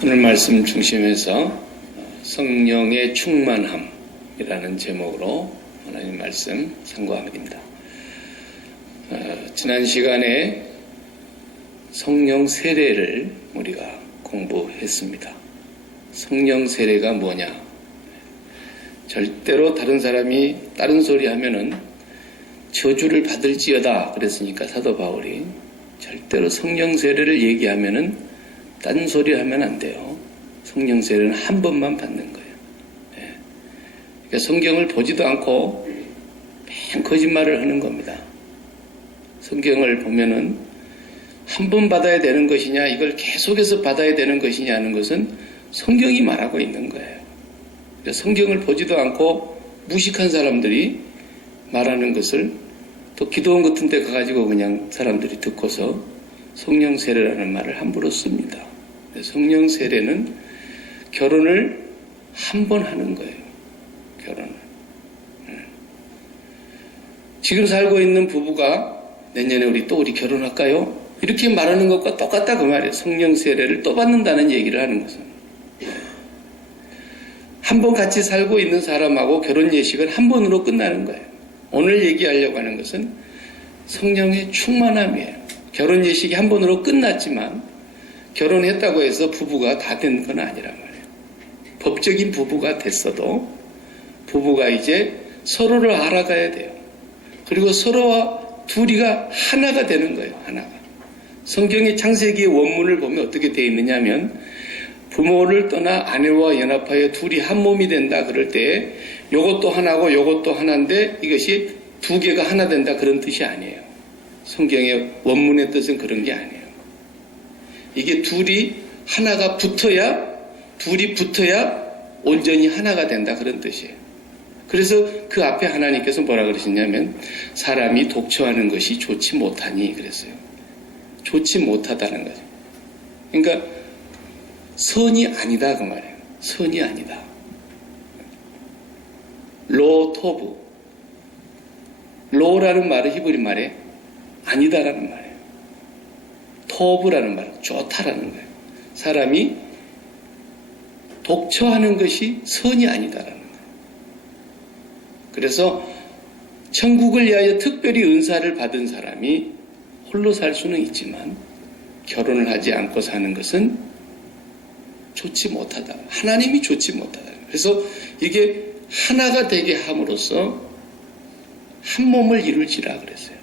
오늘 말씀 중심에서 성령의 충만함이라는 제목으로 하나님 말씀 상고합니다. 지난 시간에 성령 세례를 우리가 공부했습니다. 성령 세례가 뭐냐? 절대로 다른 사람이 다른 소리 하면은 저주를 받을지어다 그랬으니까 사도 바울이 절대로 성령 세례를 얘기하면은 딴 소리 하면 안 돼요. 성령 세례는 한 번만 받는 거예요. 그러니까 성경을 보지도 않고 맨 거짓말을 하는 겁니다. 성경을 보면은 한 번 받아야 되는 것이냐, 이걸 계속해서 받아야 되는 것이냐 하는 것은 성경이 말하고 있는 거예요. 그러니까 성경을 보지도 않고 무식한 사람들이 말하는 것을 또 기도원 같은 데 가가지고 그냥 사람들이 듣고서 성령 세례라는 말을 함부로 씁니다. 성령 세례는 결혼을 한 번 하는 거예요. 결혼을. 지금 살고 있는 부부가 내년에 우리 결혼할까요? 이렇게 말하는 것과 똑같다 그 말이에요. 성령 세례를 또 받는다는 얘기를 하는 것은. 한 번 같이 살고 있는 사람하고 결혼 예식은 한 번으로 끝나는 거예요. 오늘 얘기하려고 하는 것은 성령의 충만함이에요. 결혼 예식이 한 번으로 끝났지만 결혼했다고 해서 부부가 다 된 건 아니란 말이에요. 법적인 부부가 됐어도 부부가 이제 서로를 알아가야 돼요. 그리고 서로와 둘이가 하나가 되는 거예요. 하나가. 성경의 창세기의 원문을 보면 어떻게 되어 있느냐 하면 부모를 떠나 아내와 연합하여 둘이 한 몸이 된다 그럴 때 요것도 하나고 요것도 하나인데 이것이 두 개가 하나 된다 그런 뜻이 아니에요. 성경의 원문의 뜻은 그런 게 아니에요. 이게 둘이 붙어야 온전히 하나가 된다 그런 뜻이에요. 그래서 그 앞에 하나님께서 뭐라 그러셨냐면 사람이 독처하는 것이 좋지 못하니 그랬어요. 좋지 못하다는 거죠. 그러니까 선이 아니다 그 말이에요. 선이 아니다. 로토브. 로라는 말은 히브리 말에 아니다라는 말이에요. 토브라는 말은 좋다라는 거예요. 사람이 독처하는 것이 선이 아니다라는 거예요. 그래서 천국을 위하여 특별히 은사를 받은 사람이 홀로 살 수는 있지만 결혼을 하지 않고 사는 것은 좋지 못하다. 하나님이 좋지 못하다. 그래서 이게 하나가 되게 함으로써 한 몸을 이룰지라 그랬어요.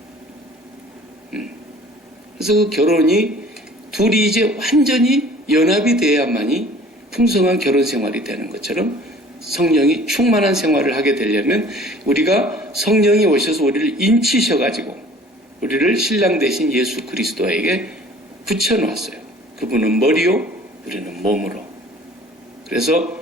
그래서 그 결혼이 둘이 이제 완전히 연합이 돼야만이 풍성한 결혼 생활이 되는 것처럼 성령이 충만한 생활을 하게 되려면 우리가 성령이 오셔서 우리를 인치셔가지고 우리를 신랑 대신 예수 그리스도에게 붙여놓았어요. 그분은 머리요, 우리는 몸으로. 그래서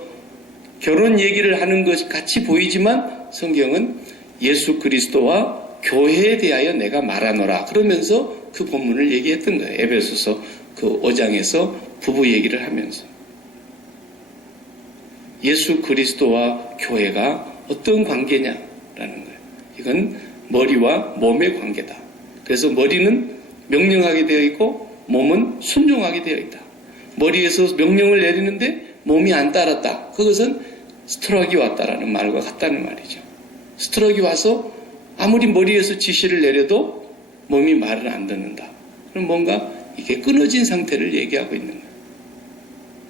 결혼 얘기를 하는 것 같이 보이지만 성경은 예수 그리스도와 교회에 대하여 내가 말하노라 그러면서 그 본문을 얘기했던 거예요. 에베소서 그 5장에서 부부 얘기를 하면서 예수 그리스도와 교회가 어떤 관계냐라는 거예요. 이건 머리와 몸의 관계다. 그래서 머리는 명령하게 되어 있고 몸은 순종하게 되어 있다. 머리에서 명령을 내리는데 몸이 안 따랐다. 그것은 스트로크가 왔다라는 말과 같다는 말이죠. 스트로크가 와서 아무리 머리에서 지시를 내려도 몸이 말을 안 듣는다. 그럼 뭔가 이게 끊어진 상태를 얘기하고 있는 거예요.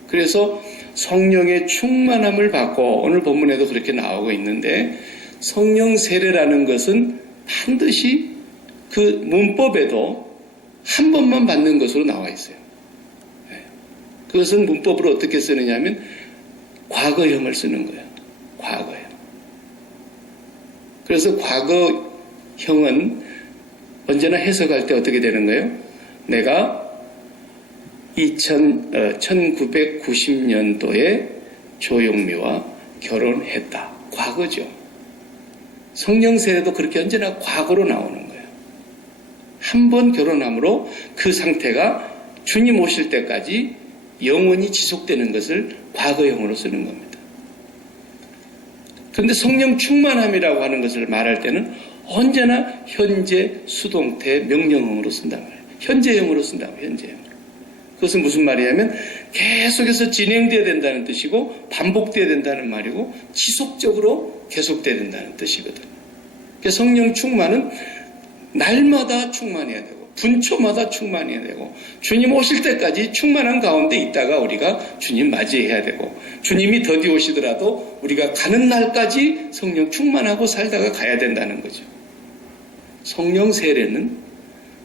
그래서 성령의 충만함을 받고 오늘 본문에도 그렇게 나오고 있는데 성령 세례라는 것은 반드시 그 문법에도 한 번만 받는 것으로 나와 있어요. 그것은 문법으로 어떻게 쓰느냐 하면 과거형을 쓰는 거예요. 과거형. 그래서 과거형은 언제나 해석할 때 어떻게 되는 거예요? 내가 1990년도에 조용미와 결혼했다. 과거죠. 성령 세례도 그렇게 언제나 과거로 나오는 거예요. 한 번 결혼함으로 그 상태가 주님 오실 때까지 영원히 지속되는 것을 과거형으로 쓰는 겁니다. 그런데 성령 충만함이라고 하는 것을 말할 때는 언제나 현재 수동태 명령형으로 쓴단 말이에요. 현재형으로 쓴다고 현재형. 그것은 무슨 말이냐면 계속해서 진행되어야 된다는 뜻이고 반복되어야 된다는 말이고 지속적으로 계속되어야 된다는 뜻이거든요. 그러니까 성령 충만은 날마다 충만해야 되고 분초마다 충만해야 되고 주님 오실 때까지 충만한 가운데 있다가 우리가 주님 맞이해야 되고 주님이 더디 오시더라도 우리가 가는 날까지 성령 충만하고 살다가 가야 된다는 거죠. 성령 세례는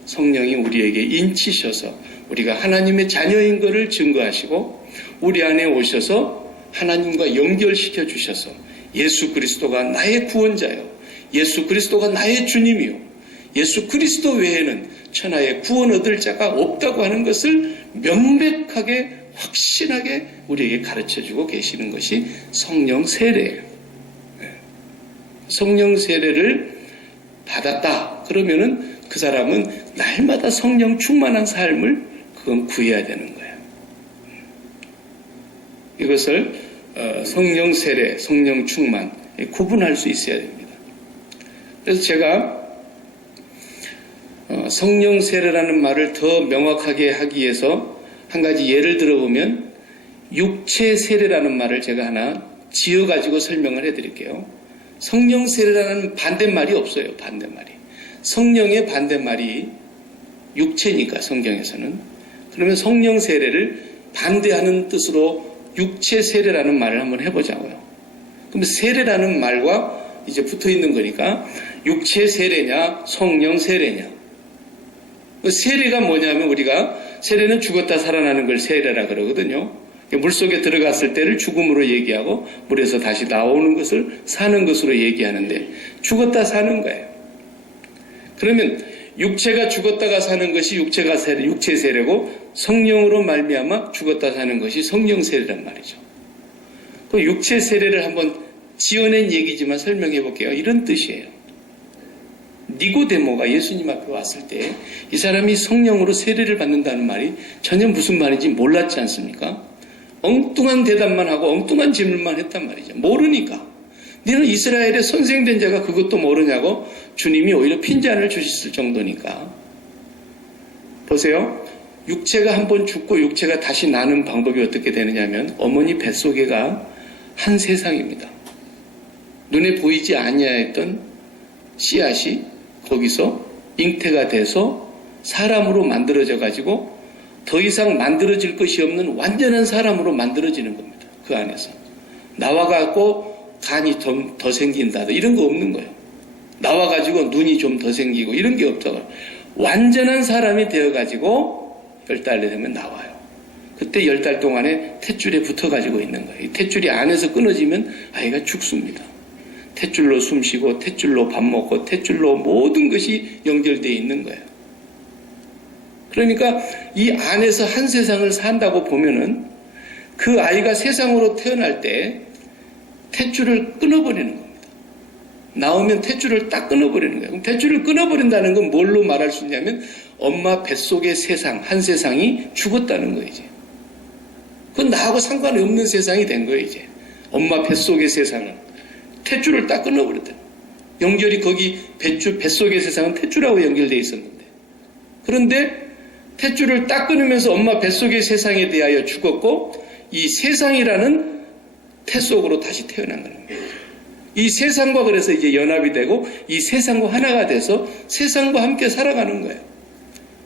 성령이 우리에게 인치셔서 우리가 하나님의 자녀인 것을 증거하시고 우리 안에 오셔서 하나님과 연결시켜 주셔서 예수 그리스도가 나의 구원자요, 예수 그리스도가 나의 주님이요, 예수 그리스도 외에는 천하에 구원 얻을 자가 없다고 하는 것을 명백하게 확신하게 우리에게 가르쳐주고 계시는 것이 성령 세례예요. 성령 세례를 받았다 그러면은 그 사람은 날마다 성령 충만한 삶을 그건 구해야 되는 거예요. 이것을 성령 세례, 성령 충만 구분할 수 있어야 됩니다. 그래서 제가 성령 세례라는 말을 더 명확하게 하기 위해서 한 가지 예를 들어보면 육체 세례라는 말을 제가 하나 지어가지고 설명을 해드릴게요. 성령 세례라는 반대말이 없어요. 반대말이. 성령의 반대말이 육체니까 성경에서는. 그러면 성령 세례를 반대하는 뜻으로 육체 세례라는 말을 한번 해보자고요. 그럼 세례라는 말과 이제 붙어 있는 거니까 육체 세례냐 성령 세례냐. 세례가 뭐냐면 우리가 세례는 죽었다 살아나는 걸 세례라 그러거든요. 물속에 들어갔을 때를 죽음으로 얘기하고 물에서 다시 나오는 것을 사는 것으로 얘기하는데 죽었다 사는 거예요. 그러면 육체가 죽었다가 사는 것이 육체 세례고 성령으로 말미암아 죽었다 사는 것이 성령 세례란 말이죠. 그 육체 세례를 한번 지어낸 얘기지만 설명해 볼게요. 이런 뜻이에요. 니고데모가 예수님 앞에 왔을 때 이 사람이 성령으로 세례를 받는다는 말이 전혀 무슨 말인지 몰랐지 않습니까? 엉뚱한 대답만 하고 엉뚱한 질문만 했단 말이죠. 모르니까. 너는 이스라엘의 선생된 자가 그것도 모르냐고 주님이 오히려 핀잔을 주셨을 정도니까. 보세요. 육체가 한번 죽고 육체가 다시 나는 방법이 어떻게 되느냐면 어머니 뱃속에가 한 세상입니다. 눈에 보이지 아니하였던 씨앗이 거기서 잉태가 돼서 사람으로 만들어져 가지고 더 이상 만들어질 것이 없는 완전한 사람으로 만들어지는 겁니다. 그 안에서. 나와갖고 간이 좀 더 생긴다. 이런 거 없는 거예요. 나와가지고 눈이 좀 더 생기고 이런 게 없다고요. 완전한 사람이 되어가지고 10달 되면 나와요. 그때 10달 동안에 탯줄에 붙어가지고 있는 거예요. 이 탯줄이 안에서 끊어지면 아이가 죽습니다. 탯줄로 숨 쉬고 탯줄로 밥 먹고 탯줄로 모든 것이 연결되어 있는 거예요. 그러니까 이 안에서 한 세상을 산다고 보면은 그 아이가 세상으로 태어날 때 탯줄을 끊어버리는 겁니다. 나오면 탯줄을 딱 끊어버리는 거예요. 그럼 탯줄을 끊어버린다는 건 뭘로 말할 수 있냐면 엄마 뱃속의 세상, 한 세상이 죽었다는 거예요. 이제. 그건 나하고 상관이 없는 세상이 된 거예요. 이제. 엄마 뱃속의 세상은. 탯줄을 딱 끊어버렸다. 연결이 거기 뱃속의 세상은 탯줄하고 연결되어 있었는데. 그런데 탯줄을 딱 끊으면서 엄마 뱃속의 세상에 대하여 죽었고 이 세상이라는 태 속으로 다시 태어난 거예요. 이 세상과 그래서 이제 연합이 되고 이 세상과 하나가 돼서 세상과 함께 살아가는 거예요.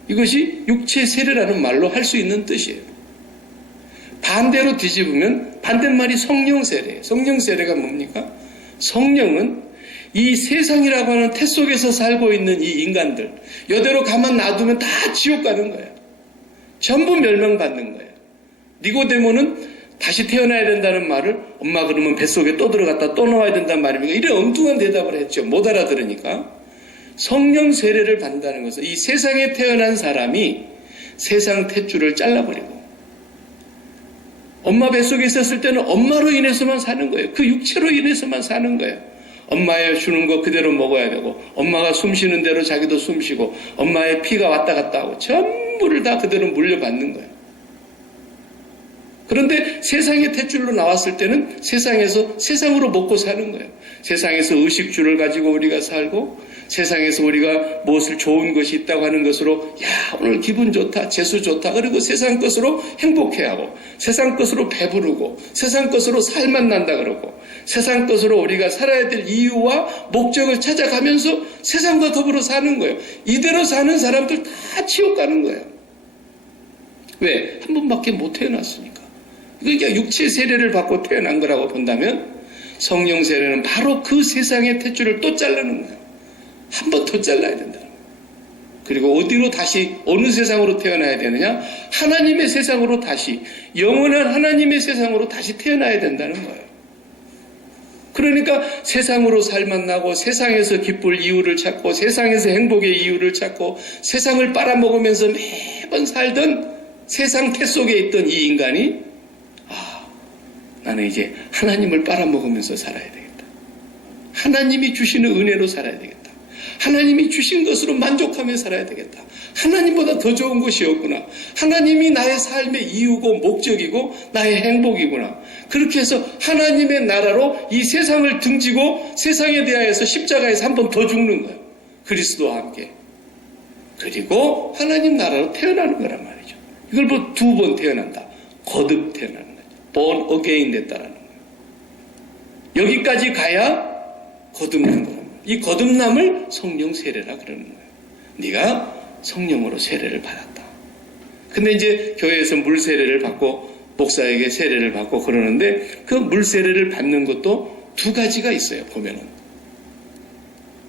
이것이 육체 세례라는 말로 할 수 있는 뜻이에요. 반대로 뒤집으면 반대말이 성령 세례예요. 성령 세례가 뭡니까? 성령은 이 세상이라고 하는 태 속에서 살고 있는 이 인간들 이대로 가만 놔두면 다 지옥 가는 거예요. 전부 멸망받는 거예요. 니고데모는 다시 태어나야 된다는 말을 엄마 그러면 뱃속에 또 들어갔다 또 나와야 된다는 말입니까? 이런 엉뚱한 대답을 했죠. 못 알아들으니까. 성령 세례를 받는다는 것은 이 세상에 태어난 사람이 세상 탯줄을 잘라버리고 엄마 뱃속에 있었을 때는 엄마로 인해서만 사는 거예요. 그 육체로 인해서만 사는 거예요. 엄마의 주는 거 그대로 먹어야 되고 엄마가 숨 쉬는 대로 자기도 숨 쉬고 엄마의 피가 왔다 갔다 하고 전부를 다 그대로 물려받는 거예요. 그런데 세상의 탯줄로 나왔을 때는 세상에서 세상으로 먹고 사는 거예요. 세상에서 의식주를 가지고 우리가 살고 세상에서 우리가 무엇을 좋은 것이 있다고 하는 것으로 야 오늘 기분 좋다 재수 좋다 그리고 세상 것으로 행복해하고 세상 것으로 배부르고 세상 것으로 살만 난다 그러고 세상 것으로 우리가 살아야 될 이유와 목적을 찾아가면서 세상과 더불어 사는 거예요. 이대로 사는 사람들 다 지옥 가는 거예요. 왜? 한 번밖에 못 태어났으니까. 그러니까 육체 세례를 받고 태어난 거라고 본다면 성령 세례는 바로 그 세상의 탯줄을 또 자르는 거예요. 한 번 더 잘라야 된다. 그리고 어디로 다시 어느 세상으로 태어나야 되느냐? 하나님의 세상으로 다시 영원한 하나님의 세상으로 다시 태어나야 된다는 거예요. 그러니까 세상으로 살만 나고 세상에서 기쁠 이유를 찾고 세상에서 행복의 이유를 찾고 세상을 빨아먹으면서 매번 살던 세상 태 속에 있던 이 인간이 나는 이제 하나님을 빨아먹으면서 살아야 되겠다. 하나님이 주시는 은혜로 살아야 되겠다. 하나님이 주신 것으로 만족하며 살아야 되겠다. 하나님보다 더 좋은 것이 없구나. 하나님이 나의 삶의 이유고 목적이고 나의 행복이구나. 그렇게 해서 하나님의 나라로 이 세상을 등지고 세상에 대하여서 십자가에서 한 번 더 죽는 거예요. 그리스도와 함께. 그리고 하나님 나라로 태어나는 거란 말이죠. 이걸 뭐 두 번 태어난다. 거듭 태어나는 거죠. born again 됐다라는 거예요. 여기까지 가야 거듭난 거예요. 이 거듭남을 성령 세례라 그러는 거예요. 네가 성령으로 세례를 받았다. 근데 이제 교회에서 물 세례를 받고 목사에게 세례를 받고 그러는데 그 물 세례를 받는 것도 두 가지가 있어요. 보면은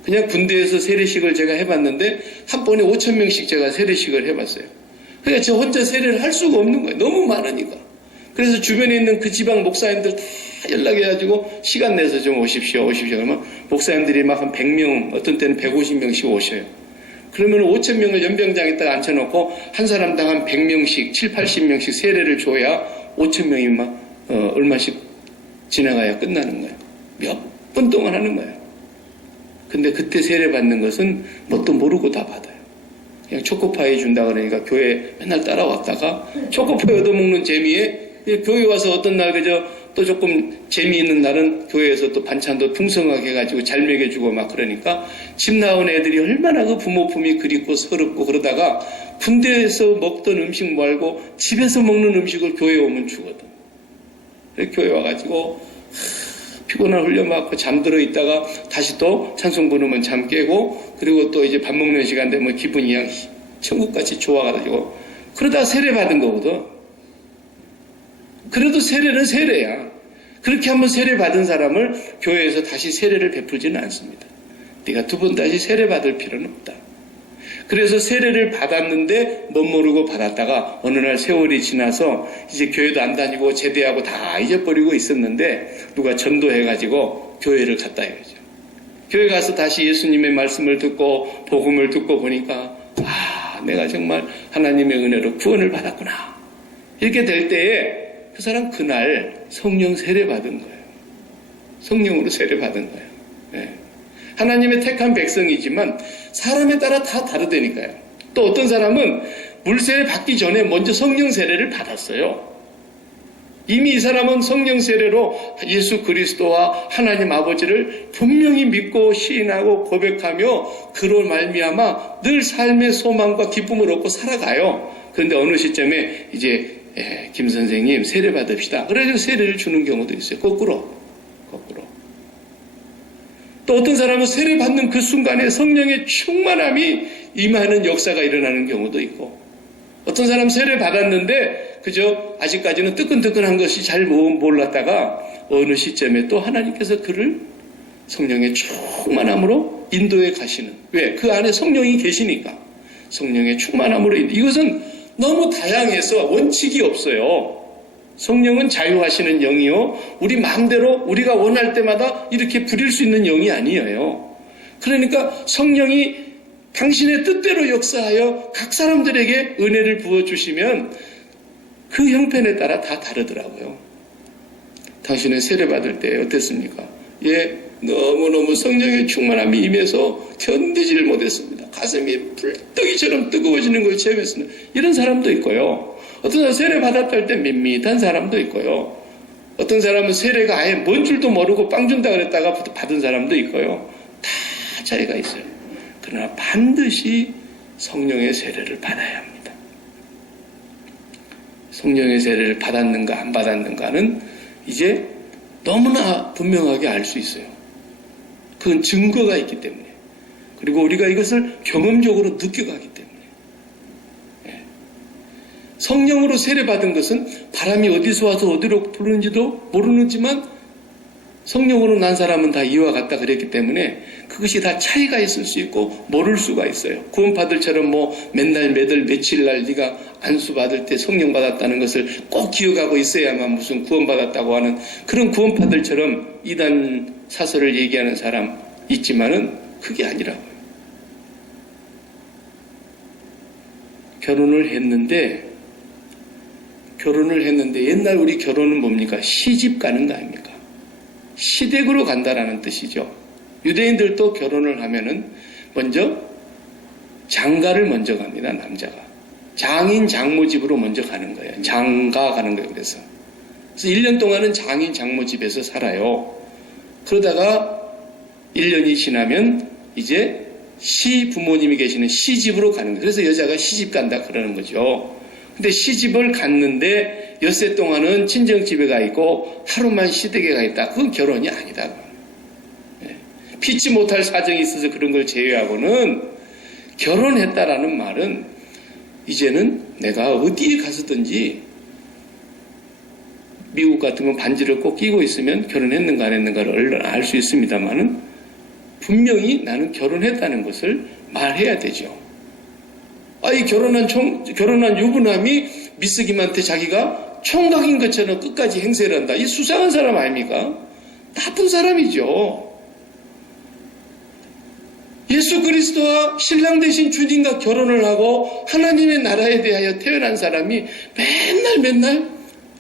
그냥 군대에서 세례식을 제가 해봤는데 한 번에 5,000명씩 제가 세례식을 해봤어요. 그러니까 저 혼자 세례를 할 수가 없는 거예요. 너무 많으니까. 그래서 주변에 있는 그 지방 목사님들 다 연락해가지고 시간 내서 좀 오십시오. 그러면 목사님들이 막 한 100명, 어떤 때는 150명씩 오셔요. 그러면 5,000명을 연병장에다가 앉혀놓고 한 사람당 한 100명씩, 7, 80명씩 세례를 줘야 5,000명이 막 얼마씩 지나가야 끝나는 거예요. 몇 분 동안 하는 거예요. 근데 그때 세례 받는 것은 뭣도 모르고 다 받아요. 그냥 초코파이 준다 그러니까 교회 맨날 따라왔다가 초코파이 얻어먹는 재미에 교회 와서 어떤 날 그저 또 조금 재미있는 날은 교회에서 또 반찬도 풍성하게 해가지고 잘 먹여주고 막 그러니까 집 나온 애들이 얼마나 그 부모 품이 그립고 서럽고 그러다가 군대에서 먹던 음식 말고 집에서 먹는 음식을 교회에 오면 주거든. 교회 와가지고 피곤한 훈련 받고 잠들어 있다가 다시 또 찬송 부르면 잠 깨고 그리고 또 이제 밥 먹는 시간 되면 기분이 그냥 천국같이 좋아가지고 그러다 세례 받은 거거든. 그래도 세례는 세례야. 그렇게 한번 세례 받은 사람을 교회에서 다시 세례를 베풀지는 않습니다. 네가 두 번 다시 세례 받을 필요는 없다. 그래서 세례를 받았는데 멋모르고 받았다가 어느 날 세월이 지나서 이제 교회도 안 다니고 제대하고 다 잊어버리고 있었는데 누가 전도해가지고 교회를 갔다 이거죠. 교회 가서 다시 예수님의 말씀을 듣고 복음을 듣고 보니까 내가 정말 하나님의 은혜로 구원을 받았구나. 이렇게 될 때에 그 사람 그날 성령 세례 받은 거예요. 성령으로 세례 받은 거예요. 네. 하나님의 택한 백성이지만 사람에 따라 다 다르다니까요. 또 어떤 사람은 물세례 받기 전에 먼저 성령 세례를 받았어요. 이미 이 사람은 성령 세례로 예수 그리스도와 하나님 아버지를 분명히 믿고 시인하고 고백하며 그로 말미암아 늘 삶의 소망과 기쁨을 얻고 살아가요. 그런데 어느 시점에 이제 김 선생님 세례 받읍시다. 그래서 세례를 주는 경우도 있어요. 거꾸로. 또 어떤 사람은 세례 받는 그 순간에 성령의 충만함이 임하는 역사가 일어나는 경우도 있고 어떤 사람은 세례 받았는데 그저 아직까지는 뜨끈뜨끈한 것이 잘 몰랐다가 어느 시점에 또 하나님께서 그를 성령의 충만함으로 인도해 가시는 왜? 그 안에 성령이 계시니까 성령의 충만함으로 이것은 너무 다양해서 원칙이 없어요. 성령은 자유하시는 영이요. 우리 마음대로 우리가 원할 때마다 이렇게 부릴 수 있는 영이 아니에요. 그러니까 성령이 당신의 뜻대로 역사하여 각 사람들에게 은혜를 부어주시면 그 형편에 따라 다 다르더라고요. 당신은 세례 받을 때 어땠습니까? 너무너무 성령의 충만함이 임해서 견디지를 못했습니다. 가슴이 불덩이처럼 뜨거워지는 걸 체험했습니다. 이런 사람도 있고요. 어떤 사람은 세례 받았다 할 때 밋밋한 사람도 있고요. 어떤 사람은 세례가 아예 뭔 줄도 모르고 빵 준다 그랬다가 받은 사람도 있고요. 다 차이가 있어요. 그러나 반드시 성령의 세례를 받아야 합니다. 성령의 세례를 받았는가 안 받았는가는 이제 너무나 분명하게 알 수 있어요. 그건 증거가 있기 때문에. 그리고 우리가 이것을 경험적으로 느껴가기 때문에. 성령으로 세례받은 것은 바람이 어디서 와서 어디로 부르는지도 모르는지만 성령으로 난 사람은 다 이와 같다 그랬기 때문에 그것이 다 차이가 있을 수 있고 모를 수가 있어요. 구원받을처럼 맨날 매달 며칠날 네가 안수 받을 때 성령 받았다는 것을 꼭 기억하고 있어야만 무슨 구원받았다고 하는 그런 구원받을처럼 이단 사설을 얘기하는 사람 있지만은 그게 아니라고요. 결혼을 했는데 옛날 우리 결혼은 뭡니까? 시집 가는 거 아닙니까? 시댁으로 간다라는 뜻이죠. 유대인들도 결혼을 하면은 먼저 장가를 먼저 갑니다. 남자가. 장인 장모 집으로 먼저 가는 거예요. 장가 가는 거예요. 그래서 1년 동안은 장인 장모 집에서 살아요. 그러다가 1년이 지나면 이제 시 부모님이 계시는 시집으로 가는 거예요. 그래서 여자가 시집 간다 그러는 거죠. 근데 시집을 갔는데 엿새 동안은 친정집에 가 있고 하루만 시댁에 가 있다. 그건 결혼이 아니다. 피치 못할 사정이 있어서 그런 걸 제외하고는 결혼했다라는 말은 이제는 내가 어디에 가서든지 미국 같은 건 반지를 꼭 끼고 있으면 결혼했는가 안 했는가를 알 수 있습니다만은 분명히 나는 결혼했다는 것을 말해야 되죠. 이 결혼한 유부남이 미스김한테 자기가 총각인 것처럼 끝까지 행세를 한다. 이 수상한 사람 아닙니까? 나쁜 사람이죠. 예수 그리스도와 신랑 되신 주님과 결혼을 하고 하나님의 나라에 대하여 태어난 사람이 맨날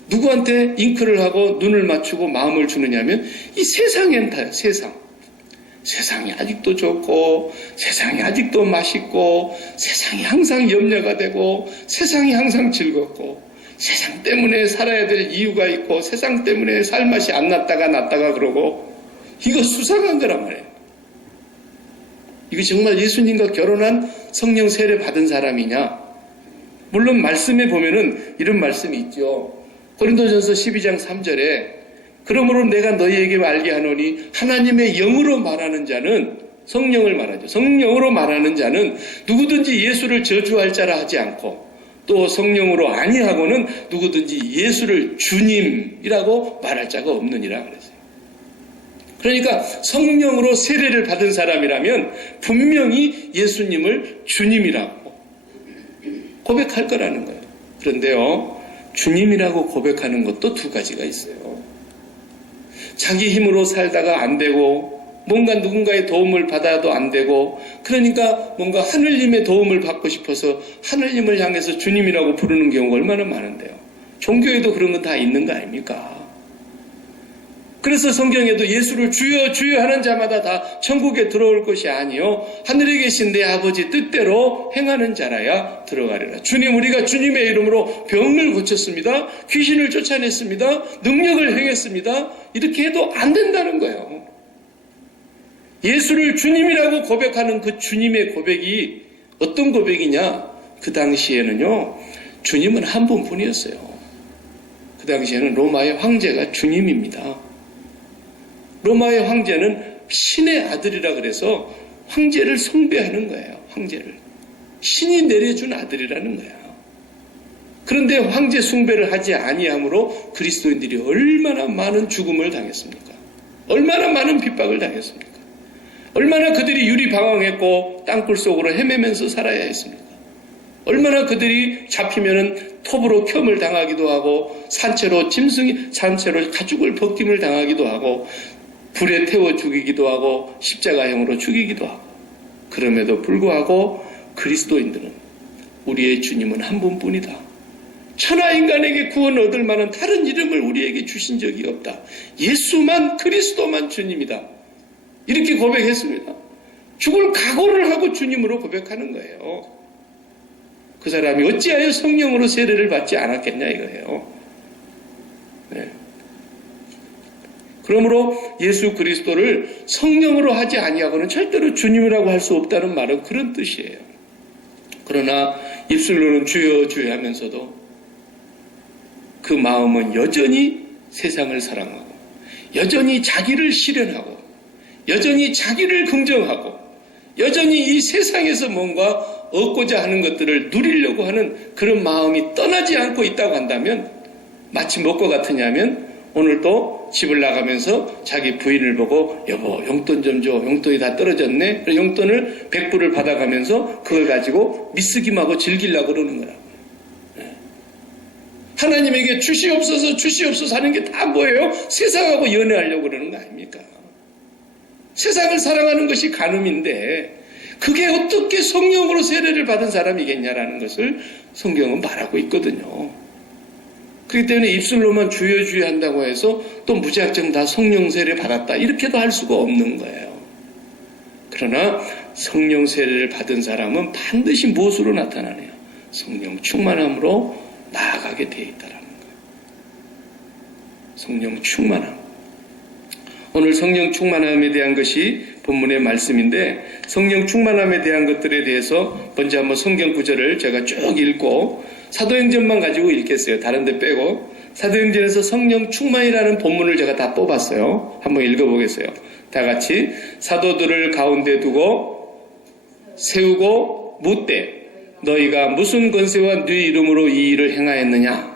누구한테 잉크를 하고 눈을 맞추고 마음을 주느냐면 이 세상엔타요. 세상이 아직도 좋고 세상이 아직도 맛있고 세상이 항상 염려가 되고 세상이 항상 즐겁고 세상 때문에 살아야 될 이유가 있고 세상 때문에 살맛이 안 났다가 그러고 이거 수상한 거란 말이에요. 이거 정말 예수님과 결혼한 성령 세례 받은 사람이냐? 물론 말씀에 보면은 이런 말씀이 있죠. 고린도전서 12장 3절에 그러므로 내가 너희에게 알게 하노니 하나님의 영으로 말하는 자는 성령을 말하죠. 성령으로 말하는 자는 누구든지 예수를 저주할 자라 하지 않고 또 성령으로 아니하고는 누구든지 예수를 주님이라고 말할 자가 없느니라 그랬어요. 그러니까 성령으로 세례를 받은 사람이라면 분명히 예수님을 주님이라고 고백할 거라는 거예요. 그런데요, 주님이라고 고백하는 것도 두 가지가 있어요. 자기 힘으로 살다가 안 되고 뭔가 누군가의 도움을 받아도 안 되고 그러니까 뭔가 하느님의 도움을 받고 싶어서 하느님을 향해서 주님이라고 부르는 경우가 얼마나 많은데요. 종교에도 그런 건 다 있는 거 아닙니까? 그래서 성경에도 예수를 주여 주여 하는 자마다 다 천국에 들어올 것이 아니요 하늘에 계신 내 아버지 뜻대로 행하는 자라야 들어가리라. 주님, 우리가 주님의 이름으로 병을 고쳤습니다. 귀신을 쫓아냈습니다. 능력을 행했습니다. 이렇게 해도 안 된다는 거예요. 예수를 주님이라고 고백하는 그 주님의 고백이 어떤 고백이냐? 그 당시에는요, 주님은 한 분뿐이었어요. 그 당시에는 로마의 황제가 주님입니다. 로마의 황제는 신의 아들이라 그래서 황제를 숭배하는 거예요. 황제를. 신이 내려준 아들이라는 거예요. 그런데 황제 숭배를 하지 아니함으로 그리스도인들이 얼마나 많은 죽음을 당했습니까? 얼마나 많은 핍박을 당했습니까? 얼마나 그들이 유리방황했고 땅굴 속으로 헤매면서 살아야 했습니까? 얼마나 그들이 잡히면은 톱으로 켬을 당하기도 하고 산채로 가죽을 벗김을 당하기도 하고 불에 태워 죽이기도 하고 십자가형으로 죽이기도 하고 그럼에도 불구하고 그리스도인들은 우리의 주님은 한 분뿐이다. 천하 인간에게 구원 얻을 만한 다른 이름을 우리에게 주신 적이 없다. 예수만 그리스도만 주님이다. 이렇게 고백했습니다. 죽을 각오를 하고 주님으로 고백하는 거예요. 그 사람이 어찌하여 성령으로 세례를 받지 않았겠냐 이거예요. 네. 그러므로 예수 그리스도를 성령으로 하지 아니하고는 절대로 주님이라고 할 수 없다는 말은 그런 뜻이에요. 그러나 입술로는 주여 주여 하면서도 그 마음은 여전히 세상을 사랑하고 여전히 자기를 실현하고 여전히 자기를 긍정하고 여전히 이 세상에서 뭔가 얻고자 하는 것들을 누리려고 하는 그런 마음이 떠나지 않고 있다고 한다면 마치 뭐과 같으냐면 오늘도 집을 나가면서 자기 부인을 보고 여보 용돈 좀 줘. 용돈이 다 떨어졌네. 그래서 용돈을 100불을 받아가면서 그걸 가지고 미쓰김하고 즐기려고 그러는 거라고요. 하나님에게 주시옵소서 하는 게 다 뭐예요? 세상하고 연애하려고 그러는 거 아닙니까? 세상을 사랑하는 것이 간음인데 그게 어떻게 성령으로 세례를 받은 사람이겠냐라는 것을 성경은 말하고 있거든요. 그렇기 때문에 입술로만 주여 주여 한다고 해서 또 무작정 다 성령 세례 받았다 이렇게도 할 수가 없는 거예요. 그러나 성령 세례를 받은 사람은 반드시 무엇으로 나타나네요? 성령 충만함으로 나아가게 되어 있다라는 거예요. 성령 충만함. 오늘 성령 충만함에 대한 것이 본문의 말씀인데 성령 충만함에 대한 것들에 대해서 먼저 한번 성경 구절을 제가 쭉 읽고 사도행전만 가지고 읽겠어요. 다른 데 빼고 사도행전에서 성령 충만이라는 본문을 제가 다 뽑았어요. 한번 읽어보겠어요. 다 같이 사도들을 가운데 두고 세우고 묻되 너희가 무슨 권세와 네 이름으로 이 일을 행하였느냐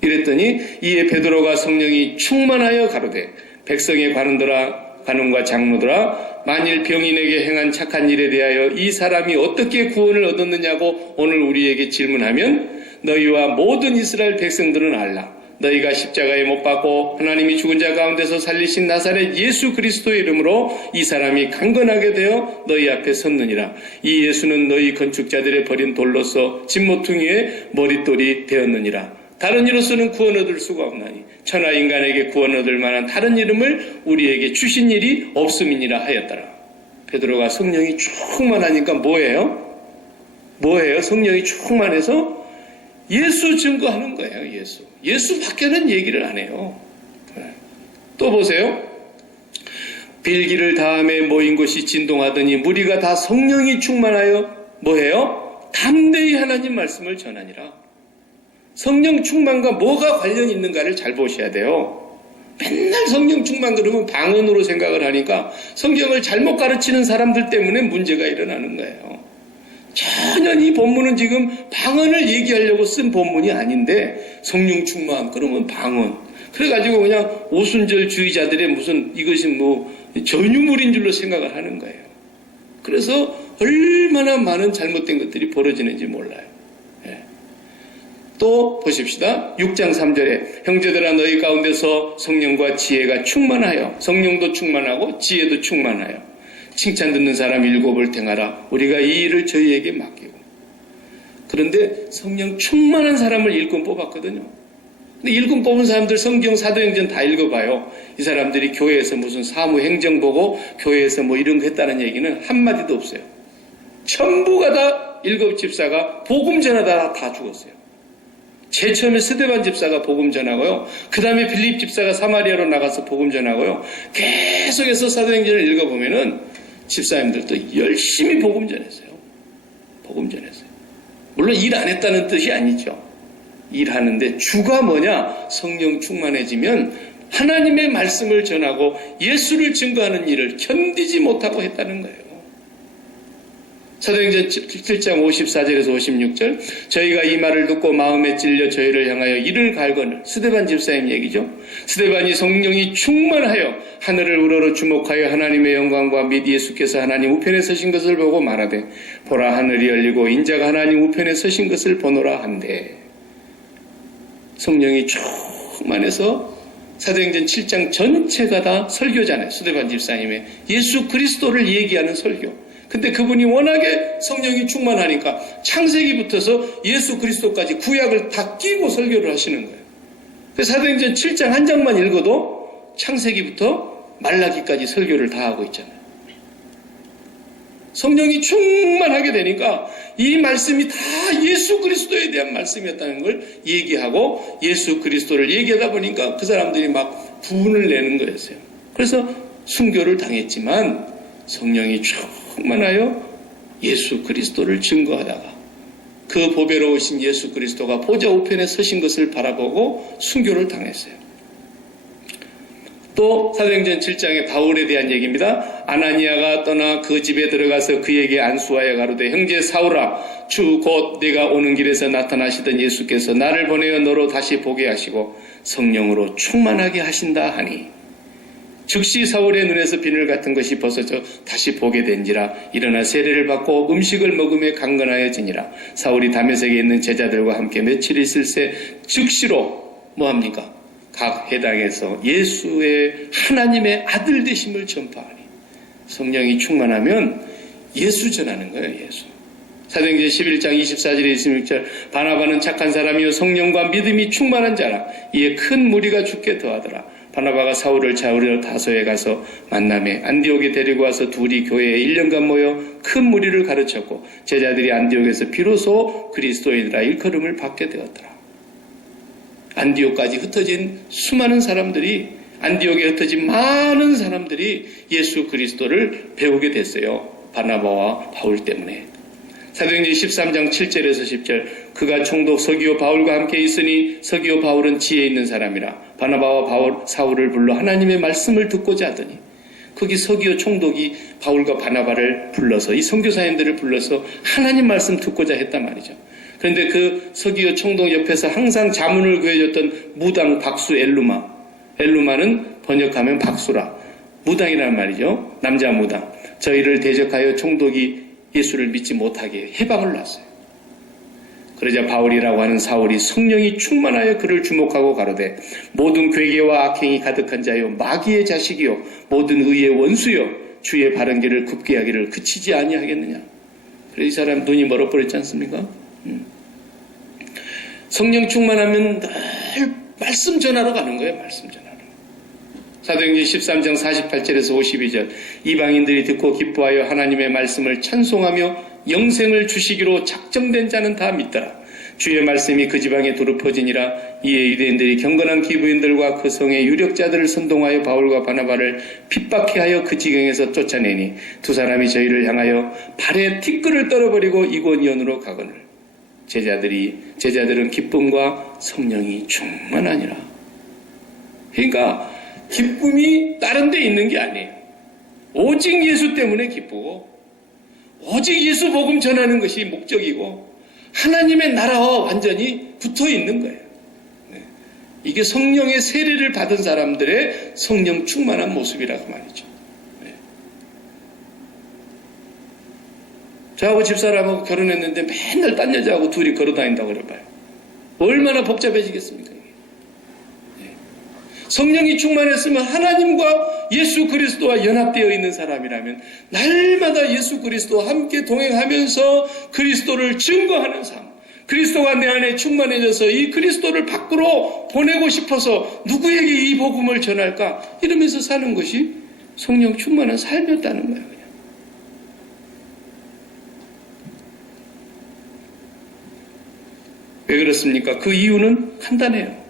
이랬더니 이에 베드로가 성령이 충만하여 가로되 백성의 관원과 장로들아 만일 병인에게 행한 착한 일에 대하여 이 사람이 어떻게 구원을 얻었느냐고 오늘 우리에게 질문하면 너희와 모든 이스라엘 백성들은 알라. 너희가 십자가에 못 박고 하나님이 죽은 자 가운데서 살리신 나사렛 예수 그리스도의 이름으로 이 사람이 강건하게 되어 너희 앞에 섰느니라. 이 예수는 너희 건축자들의 버린 돌로서 진모퉁이의 머릿돌이 되었느니라. 다른 이로서는 구원 얻을 수가 없나니 천하 인간에게 구원 얻을 만한 다른 이름을 우리에게 주신 일이 없음이니라 하였더라. 베드로가 성령이 충만하니까 뭐예요? 성령이 충만해서 예수 증거하는 거예요. 예수밖에는 얘기를 안 해요. 또 보세요. 빌기를 다음에 모인 곳이 진동하더니 무리가 다 성령이 충만하여 뭐해요? 담대히 하나님 말씀을 전하니라. 성령 충만과 뭐가 관련이 있는가를 잘 보셔야 돼요. 맨날 성령 충만 그러면 방언으로 생각을 하니까 성경을 잘못 가르치는 사람들 때문에 문제가 일어나는 거예요. 전혀 이 본문은 지금 방언을 얘기하려고 쓴 본문이 아닌데 성령 충만 그러면 방언. 그래가지고 그냥 오순절주의자들의 무슨 이것이 뭐 전유물인 줄로 생각을 하는 거예요. 그래서 얼마나 많은 잘못된 것들이 벌어지는지 몰라요. 또 보십시다. 6장 3절에 형제들아 너희 가운데서 성령과 지혜가 충만하여 성령도 충만하고 지혜도 충만하여 칭찬 듣는 사람 7을 택하라. 우리가 이 일을 저희에게 맡기고. 그런데 성령 충만한 사람을 일꾼 뽑았거든요. 근데 일꾼 뽑은 사람들 성경 사도행전 다 읽어봐요. 이 사람들이 교회에서 무슨 사무행정 보고 교회에서 뭐 이런 거 했다는 얘기는 한마디도 없어요. 전부가 다 7 집사가 복음 전하다가 다 죽었어요. 제일 처음에 스데반 집사가 복음 전하고요. 그 다음에 빌립 집사가 사마리아로 나가서 복음 전하고요. 계속해서 사도행전을 읽어보면은 집사님들도 열심히 복음 전했어요. 물론 일 안 했다는 뜻이 아니죠. 일하는데 주가 뭐냐? 성령 충만해지면 하나님의 말씀을 전하고 예수를 증거하는 일을 견디지 못하고 했다는 거예요. 사도행전 7장 54절에서 56절 저희가 이 말을 듣고 마음에 찔려 저희를 향하여 이를 갈거늘 스데반 집사님 얘기죠. 스데반이 성령이 충만하여 하늘을 우러러 주목하여 하나님의 영광과 및 예수께서 하나님 우편에 서신 것을 보고 말하되 보라 하늘이 열리고 인자가 하나님 우편에 서신 것을 보노라 한대. 성령이 충만해서 사도행전 7장 전체가 다 설교잖아요. 스데반 집사님의 예수 그리스도를 얘기하는 설교. 근데 그분이 워낙에 성령이 충만하니까 창세기부터서 예수 그리스도까지 구약을 다 끼고 설교를 하시는 거예요. 그래서 사도행전 7장 한 장만 읽어도 창세기부터 말라기까지 설교를 다 하고 있잖아요. 성령이 충만하게 되니까 이 말씀이 다 예수 그리스도에 대한 말씀이었다는 걸 얘기하고 예수 그리스도를 얘기하다 보니까 그 사람들이 막 분을 내는 거였어요. 그래서 순교를 당했지만 성령이 충만하여 예수 그리스도를 증거하다가 그 보배로우신 예수 그리스도가 보좌 우편에 서신 것을 바라보고 순교를 당했어요. 또 사도행전 7장의 바울에 대한 얘기입니다. 아나니아가 떠나 그 집에 들어가서 그에게 안수하여 가로되 형제 사울아 주 곧 네가 오는 길에서 나타나시던 예수께서 나를 보내어 너로 다시 보게 하시고 성령으로 충만하게 하신다 하니 즉시 사울의 눈에서 비늘 같은 것이 벗어져 다시 보게 된지라 일어나 세례를 받고 음식을 먹음에 강건하여지니라. 사울이 다메섹에 있는 제자들과 함께 며칠 있을새 즉시로 뭐합니까? 각 회당에서 예수의 하나님의 아들 되심을 전파하니 성령이 충만하면 예수 전하는 거예요. 예수. 사도행전 11장 24절에 26절 바나바는 착한 사람이요 성령과 믿음이 충만한 자라 이에 큰 무리가 죽게 더하더라. 바나바가 사울을 찾으러 다소에 가서 만남에 안디옥에 데리고 와서 둘이 교회에 1년간 모여 큰 무리를 가르쳤고 제자들이 안디옥에서 비로소 그리스도인이라 일컬음을 받게 되었더라. 안디옥까지 흩어진 수많은 사람들이 안디옥에 흩어진 많은 사람들이 예수 그리스도를 배우게 됐어요. 바나바와 바울 때문에. 사도행전 13장 7절에서 10절 그가 총독 서기오 바울과 함께 있으니 서기오 바울은 지혜 있는 사람이라 바나바와 바울 사울을 불러 하나님의 말씀을 듣고자 하더니 거기 서기오 총독이 바울과 바나바를 불러서 이 선교사님들을 불러서 하나님 말씀 듣고자 했단 말이죠. 그런데 그 서기오 총독 옆에서 항상 자문을 구해줬던 무당 박수 엘루마는 번역하면 박수라 무당이라는 말이죠. 남자 무당. 저희를 대적하여 총독이 예수를 믿지 못하게 해방을 놨어요. 그러자 바울이라고 하는 사울이 성령이 충만하여 그를 주목하고 가로되 모든 괴계와 악행이 가득한 자요 마귀의 자식이요 모든 의의 원수요 주의 바른 길을 굽게 하기를 그치지 아니하겠느냐. 그래서 이 사람 눈이 멀어버렸지 않습니까? 성령 충만하면 늘 말씀 전하러 가는 거예요. 말씀 전하러. 사도행전 13장 48절에서 52절 이방인들이 듣고 기뻐하여 하나님의 말씀을 찬송하며 영생을 주시기로 작정된 자는 다 믿더라. 주의 말씀이 그 지방에 두루 퍼지니라. 이에 유대인들이 경건한 기부인들과 그 성의 유력자들을 선동하여 바울과 바나바를 핍박해 하여 그 지경에서 쫓아내니 두 사람이 저희를 향하여 발에 티끌을 떨어버리고 이곤이온으로 가거늘 제자들은 기쁨과 성령이 충만하니라. 그러니까 기쁨이 다른 데 있는 게 아니에요. 오직 예수 때문에 기쁘고 오직 예수 복음 전하는 것이 목적이고 하나님의 나라와 완전히 붙어 있는 거예요. 이게 성령의 세례를 받은 사람들의 성령 충만한 모습이라고 말이죠. 저하고 집사람하고 결혼했는데 맨날 딴 여자하고 둘이 걸어다닌다고 그래봐요. 얼마나 복잡해지겠습니까? 성령이 충만했으면 하나님과 예수 그리스도와 연합되어 있는 사람이라면 날마다 예수 그리스도와 함께 동행하면서 그리스도를 증거하는 삶, 그리스도가 내 안에 충만해져서 이 그리스도를 밖으로 보내고 싶어서 누구에게 이 복음을 전할까 이러면서 사는 것이 성령 충만한 삶이었다는 거예요. 그냥. 왜 그렇습니까? 그 이유는 간단해요.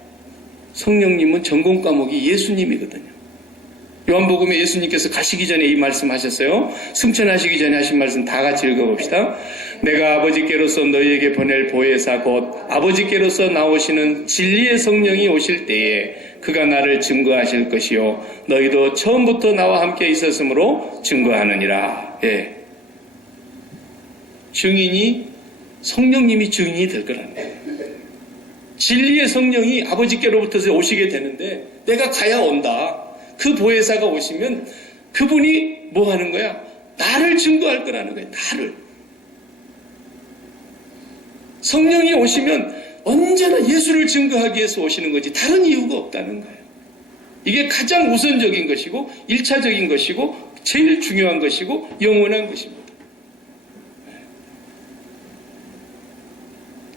성령님은 전공 과목이 예수님이거든요. 요한복음에 예수님께서 가시기 전에 이 말씀하셨어요. 승천하시기 전에 하신 말씀 다 같이 읽어봅시다. 내가 아버지께로서 너희에게 보낼 보혜사 곧 아버지께로서 나오시는 진리의 성령이 오실 때에 그가 나를 증거하실 것이요 너희도 처음부터 나와 함께 있었으므로 증거하느니라. 예. 증인이 성령님이 증인이 될 거라는 거예요. 진리의 성령이 아버지께로부터 오시게 되는데 내가 가야 온다. 그 보혜사가 오시면 그분이 뭐 하는 거야? 나를 증거할 거라는 거예요. 나를. 성령이 오시면 언제나 예수를 증거하기 위해서 오시는 거지 다른 이유가 없다는 거예요. 이게 가장 우선적인 것이고 1차적인 것이고 제일 중요한 것이고 영원한 것입니다.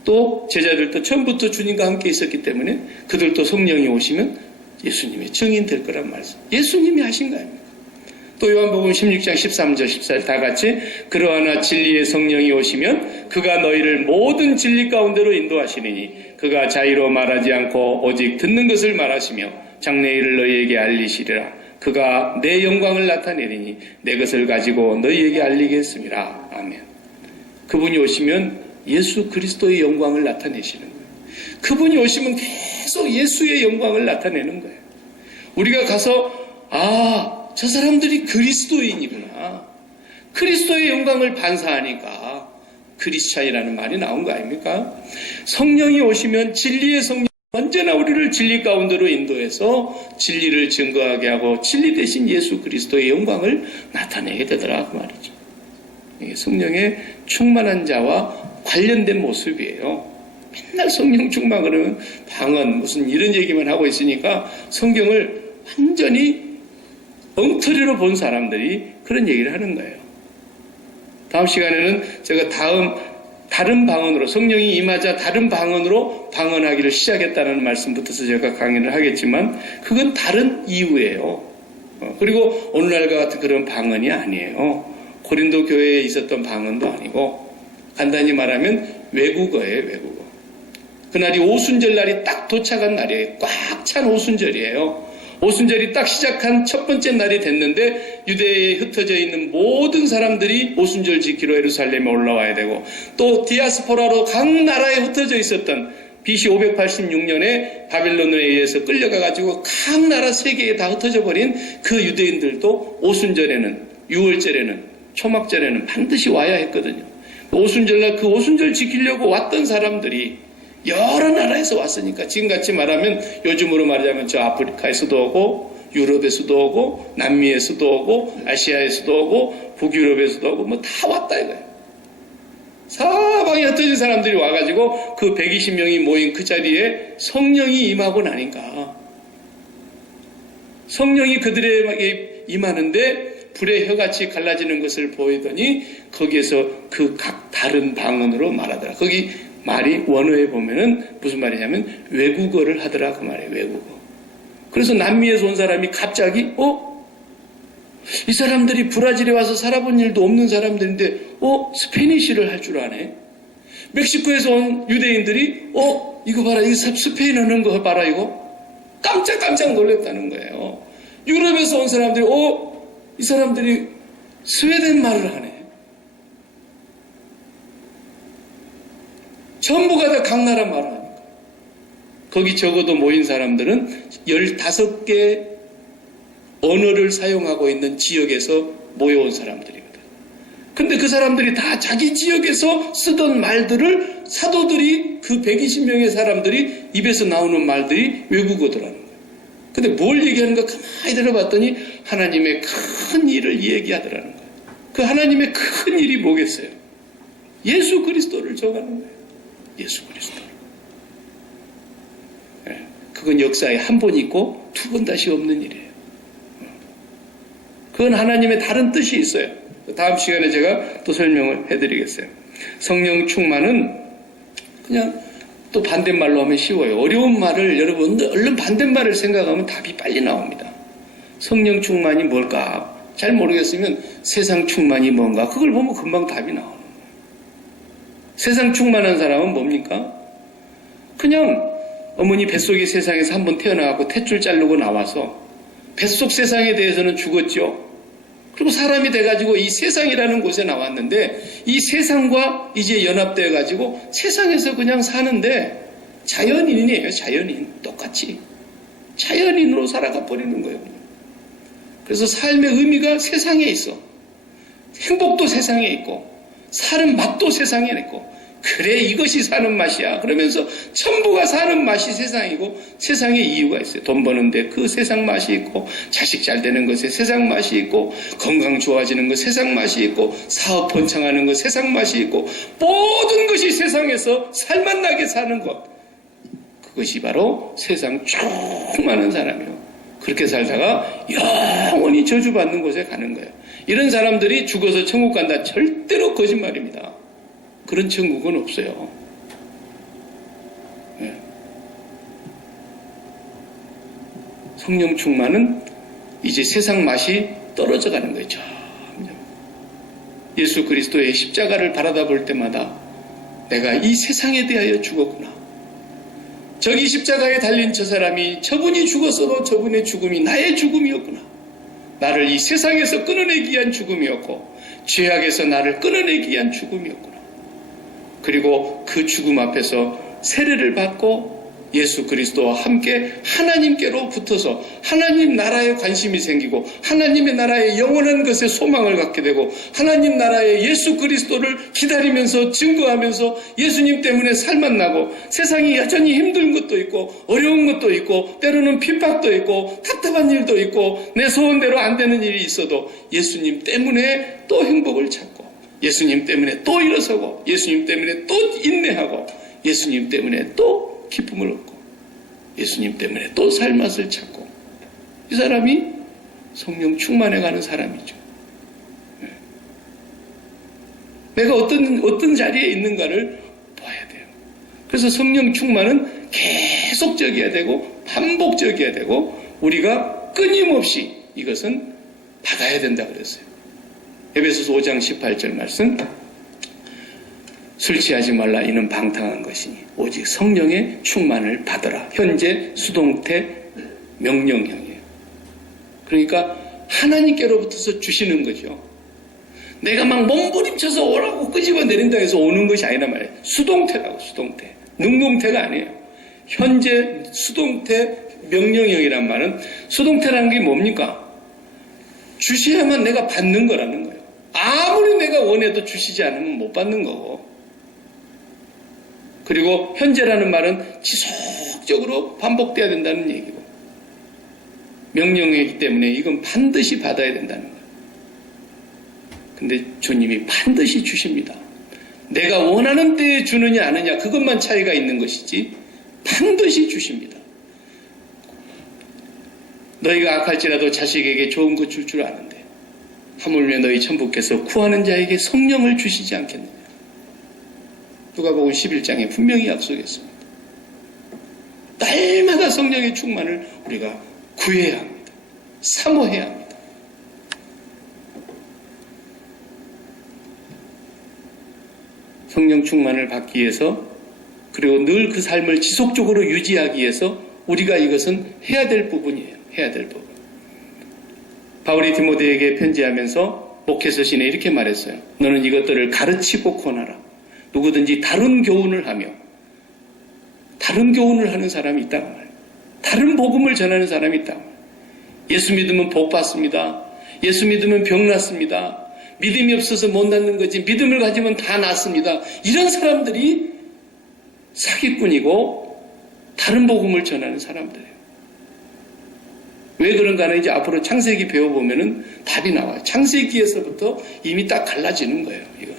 또 제자들도 처음부터 주님과 함께 있었기 때문에 그들도 성령이 오시면 예수님의 증인될 거란 말씀. 예수님이 하신 거 아닙니까? 또 요한복음 16장 13절 14절 다 같이 그러하나 진리의 성령이 오시면 그가 너희를 모든 진리 가운데로 인도하시리니 그가 자의로 말하지 않고 오직 듣는 것을 말하시며 장래일을 너희에게 알리시리라. 그가 내 영광을 나타내리니 내 것을 가지고 너희에게 알리겠습니다. 아멘. 그분이 오시면 예수 그리스도의 영광을 나타내시는 거예요. 그분이 오시면 계속 예수의 영광을 나타내는 거예요. 우리가 가서 저 사람들이 그리스도인이구나. 그리스도의 영광을 반사하니까 크리스찬이라는 말이 나온 거 아닙니까? 성령이 오시면 진리의 성령 언제나 우리를 진리 가운데로 인도해서 진리를 증거하게 하고 진리 대신 예수 그리스도의 영광을 나타내게 되더라 그 말이죠. 이게 성령의 충만한 자와 관련된 모습이에요. 맨날 성령 충만 그러면 방언 무슨 이런 얘기만 하고 있으니까 성경을 완전히 엉터리로 본 사람들이 그런 얘기를 하는 거예요. 다음 시간에는 제가 다른 방언으로 성령이 임하자 다른 방언으로 방언하기를 시작했다는 말씀부터서 제가 강의를 하겠지만 그건 다른 이유예요. 그리고 오늘날과 같은 그런 방언이 아니에요. 고린도 교회에 있었던 방언도 아니고 간단히 말하면 외국어예요. 외국어. 그날이 오순절 날이 딱 도착한 날이에요. 꽉 찬 오순절이에요. 오순절이 딱 시작한 첫 번째 날이 됐는데 유대에 흩어져 있는 모든 사람들이 오순절 지키러 예루살렘에 올라와야 되고 또 디아스포라로 각 나라에 흩어져 있었던 BC 586년에 바벨론에 의해서 끌려가가지고 각 나라 세계에 다 흩어져 버린 그 유대인들도 오순절에는 6월절에는 초막절에는 반드시 와야 했거든요. 오순절날 그 오순절 지키려고 왔던 사람들이 여러 나라에서 왔으니까 지금같이 말하면 요즘으로 말하자면 저 아프리카에서도 오고 유럽에서도 오고 남미에서도 오고 아시아에서도 오고 북유럽에서도 오고 뭐 다 왔다 이거예요. 사방에 흩어진 사람들이 와가지고 그 120명이 모인 그 자리에 성령이 임하고 나니까 성령이 그들에게 임하는데 불의 혀같이 갈라지는 것을 보이더니 거기에서 그 각 다른 방언으로 말하더라. 거기 말이 원어에 보면은 무슨 말이냐면 외국어를 하더라 그 말이에요. 외국어. 그래서 남미에서 온 사람이 갑자기 이 사람들이 브라질에 와서 살아본 일도 없는 사람들인데 스페니쉬를 할 줄 아네. 멕시코에서 온 유대인들이 이거 봐라 이거 스페인 하는 거 봐라 이거 깜짝 놀랐다는 거예요. 유럽에서 온 사람들이 이 사람들이 스웨덴 말을 하네. 전부가 다 각 나라 말을 하니까. 거기 적어도 모인 사람들은 15개 언어를 사용하고 있는 지역에서 모여온 사람들이거든. 근데 그 사람들이 다 자기 지역에서 쓰던 말들을 사도들이 그 120명의 사람들이 입에서 나오는 말들이 외국어더라는 거예요. 근데 뭘 얘기하는가 가만히 들어봤더니 하나님의 큰 일을 얘기하더라는 거예요. 그 하나님의 큰 일이 뭐겠어요? 예수 그리스도를 정하는 거예요. 예수 그리스도. 그건 역사에 한 번 있고 두 번 다시 없는 일이에요. 그건 하나님의 다른 뜻이 있어요. 다음 시간에 제가 또 설명을 해드리겠어요. 성령 충만은 그냥 또 반대말로 하면 쉬워요. 어려운 말을 여러분 얼른 반대말을 생각하면 답이 빨리 나옵니다. 성령 충만이 뭘까? 잘 모르겠으면 세상 충만이 뭔가? 그걸 보면 금방 답이 나오는 거예요. 세상 충만한 사람은 뭡니까? 그냥 어머니 뱃속의 세상에서 한번 태어나고 탯줄 자르고 나와서 뱃속 세상에 대해서는 죽었죠. 그리고 사람이 돼가지고 이 세상이라는 곳에 나왔는데 이 세상과 이제 연합돼가지고 세상에서 그냥 사는데 자연인이에요. 자연인. 똑같이. 자연인으로 살아가 버리는 거예요. 그래서 삶의 의미가 세상에 있어. 행복도 세상에 있고 사는 맛도 세상에 있고 그래 이것이 사는 맛이야 그러면서 전부가 사는 맛이 세상이고 세상에 이유가 있어요. 돈 버는데 그 세상 맛이 있고 자식 잘 되는 것에 세상 맛이 있고 건강 좋아지는 것 세상 맛이 있고 사업 번창하는 것 세상 맛이 있고 모든 것이 세상에서 살맛나게 사는 것 그것이 바로 세상 충만한 사람이에요. 그렇게 살다가 영원히 저주받는 곳에 가는 거예요. 이런 사람들이 죽어서 천국 간다 절대로 거짓말입니다. 그런 천국은 없어요. 성령 충만은 이제 세상 맛이 떨어져 가는 거예요. 점점. 예수 그리스도의 십자가를 바라다 볼 때마다 내가 이 세상에 대하여 죽었구나. 저기 십자가에 달린 저 사람이 저분이 죽었어도 저분의 죽음이 나의 죽음이었구나. 나를 이 세상에서 끊어내기 위한 죽음이었고 죄악에서 나를 끊어내기 위한 죽음이었구나. 그리고 그 죽음 앞에서 세례를 받고 예수 그리스도와 함께 하나님께로 붙어서 하나님 나라에 관심이 생기고 하나님의 나라의 영원한 것에 소망을 갖게 되고 하나님 나라의 예수 그리스도를 기다리면서 증거하면서 예수님 때문에 살만 나고 세상이 여전히 힘든 것도 있고 어려운 것도 있고 때로는 핍박도 있고 답답한 일도 있고 내 소원대로 안 되는 일이 있어도 예수님 때문에 또 행복을 찾고 예수님 때문에 또 일어서고 예수님 때문에 또 인내하고 예수님 때문에 또 기쁨을 얻고 예수님 때문에 또 살맛을 찾고 이 사람이 성령 충만해가는 사람이죠. 내가 어떤 자리에 있는가를 봐야 돼요. 그래서 성령 충만은 계속적이어야 되고 반복적이어야 되고 우리가 끊임없이 이것은 받아야 된다 그랬어요. 에베소서 5장 18절 말씀 술 취하지 말라 이는 방탕한 것이니 오직 성령의 충만을 받으라. 현재 수동태 명령형이에요. 그러니까 하나님께로부터서 주시는 거죠. 내가 막 몸부림쳐서 오라고 끄집어내린다 해서 오는 것이 아니란 말이에요. 수동태라고 수동태. 능동태가 아니에요. 현재 수동태 명령형이란 말은 수동태라는 게 뭡니까? 주셔야만 내가 받는 거라는 거예요. 아무리 내가 원해도 주시지 않으면 못 받는 거고 그리고 현재라는 말은 지속적으로 반복돼야 된다는 얘기고 명령이기 때문에 이건 반드시 받아야 된다는 거예요. 근데 주님이 반드시 주십니다. 내가 원하는 때에 주느냐 아느냐 그것만 차이가 있는 것이지 반드시 주십니다. 너희가 악할지라도 자식에게 좋은 것 줄 줄 아는데 하물며 너희 천부께서 구하는 자에게 성령을 주시지 않겠느냐. 누가복음 11장에 분명히 약속했습니다. 날마다 성령의 충만을 우리가 구해야 합니다. 사모해야 합니다. 성령 충만을 받기 위해서 그리고 늘 그 삶을 지속적으로 유지하기 위해서 우리가 이것은 해야 될 부분이에요. 해야 될 부분. 바울이 디모데에게 편지하면서 목회서신에 이렇게 말했어요. 너는 이것들을 가르치고 권하라. 누구든지 다른 교훈을 하며 다른 교훈을 하는 사람이 있다고 말해요. 다른 복음을 전하는 사람이 있다고 말해요. 예수 믿으면 복 받습니다. 예수 믿으면 병 낫습니다. 믿음이 없어서 못 낫는 거지 믿음을 가지면 다 낫습니다. 이런 사람들이 사기꾼이고 다른 복음을 전하는 사람들이에요. 왜 그런가 하는 이제 앞으로 창세기 배워보면은 답이 나와요. 창세기에서부터 이미 딱 갈라지는 거예요. 이건.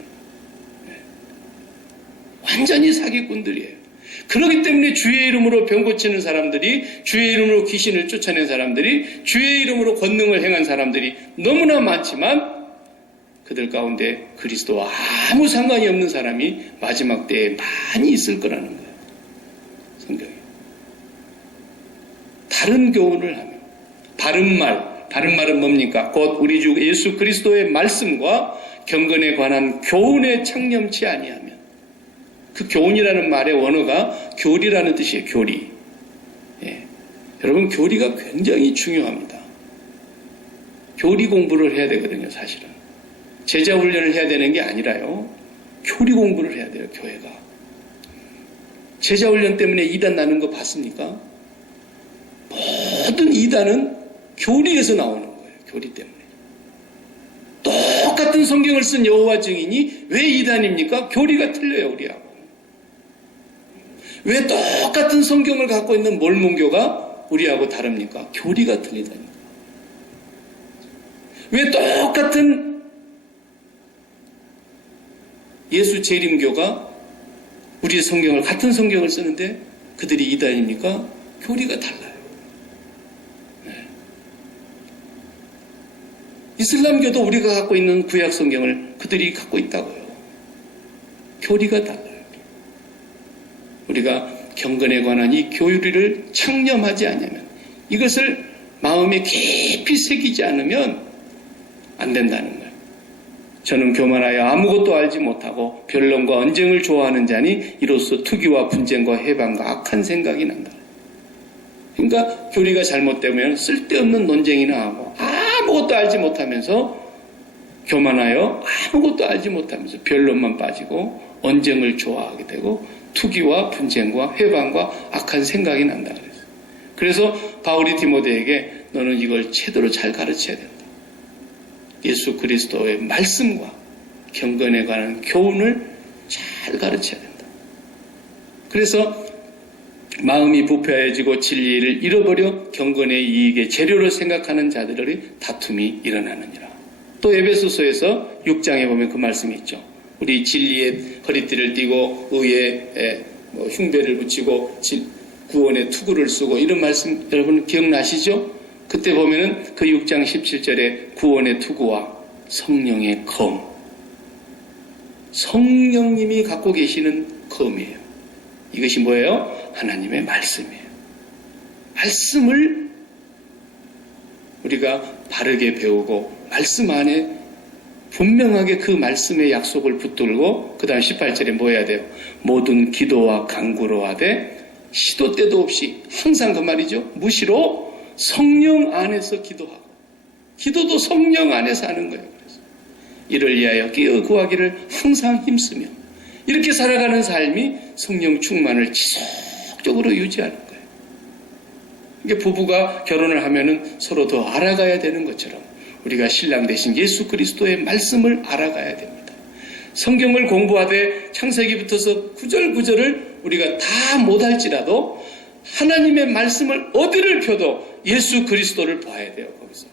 완전히 사기꾼들이에요. 그렇기 때문에 주의 이름으로 병 고치는 사람들이 주의 이름으로 귀신을 쫓아낸 사람들이 주의 이름으로 권능을 행한 사람들이 너무나 많지만 그들 가운데 그리스도와 아무 상관이 없는 사람이 마지막 때에 많이 있을 거라는 거예요. 성경에. 다른 교훈을 하며 바른 말은 뭡니까? 곧 우리 주 예수 그리스도의 말씀과 경건에 관한 교훈에 창념치 아니하면 그 교훈이라는 말의 원어가 교리라는 뜻이에요. 교리. 예. 여러분 교리가 굉장히 중요합니다. 교리 공부를 해야 되거든요. 사실은. 제자 훈련을 해야 되는 게 아니라요. 교리 공부를 해야 돼요. 교회가. 제자 훈련 때문에 이단 나는 거 봤습니까? 모든 이단은 교리에서 나오는 거예요. 교리 때문에. 똑같은 성경을 쓴 여호와 증인이 왜 이단입니까? 교리가 틀려요. 우리하고. 왜 똑같은 성경을 갖고 있는 몰몬교가 우리하고 다릅니까? 교리가 틀리다니까. 왜 똑같은 예수 재림교가 우리의 성경을 같은 성경을 쓰는데 그들이 이단입니까? 교리가 달라요. 네. 이슬람교도 우리가 갖고 있는 구약 성경을 그들이 갖고 있다고요. 교리가 달라요. 우리가 경건에 관한 이 교리를 창념하지 않으면 이것을 마음에 깊이 새기지 않으면 안 된다는 거예요. 저는 교만하여 아무것도 알지 못하고 변론과 언쟁을 좋아하는 자니 이로써 투기와 분쟁과 해방과 악한 생각이 난다. 그러니까 교리가 잘못되면 쓸데없는 논쟁이나 하고 아무것도 알지 못하면서 교만하여 아무것도 알지 못하면서 변론만 빠지고 언쟁을 좋아하게 되고 투기와 분쟁과 해방과 악한 생각이 난다 그랬어요. 그래서 바울이 디모데에게 너는 이걸 제대로 잘 가르쳐야 된다. 예수 그리스도의 말씀과 경건에 관한 교훈을 잘 가르쳐야 된다. 그래서 마음이 부패해지고 진리를 잃어버려 경건의 이익의 재료로 생각하는 자들의 다툼이 일어나느니라. 또 에베소서에서 6장에 보면 그 말씀이 있죠. 우리 진리의 허리띠를 띠고 의에 흉배를 붙이고 구원의 투구를 쓰고 이런 말씀 여러분 기억나시죠? 그때 보면은 그 6장 17절에 구원의 투구와 성령의 검, 성령님이 갖고 계시는 검이에요. 이것이 뭐예요? 하나님의 말씀이에요. 말씀을 우리가 바르게 배우고 말씀 안에 분명하게 그 말씀의 약속을 붙들고 그 다음 18절에 뭐 해야 돼요? 모든 기도와 간구로 하되 시도 때도 없이 항상 그 말이죠. 무시로 성령 안에서 기도하고 기도도 성령 안에서 하는 거예요. 그래서 이를 위하여 끼어 구하기를 항상 힘쓰며 이렇게 살아가는 삶이 성령 충만을 지속적으로 유지하는 거예요. 이게 부부가 결혼을 하면은 서로 더 알아가야 되는 것처럼 우리가 신랑 대신 예수 그리스도의 말씀을 알아가야 됩니다. 성경을 공부하되 창세기부터서 구절구절을 우리가 다 못할지라도 하나님의 말씀을 어디를 펴도 예수 그리스도를 봐야 돼요. 거기서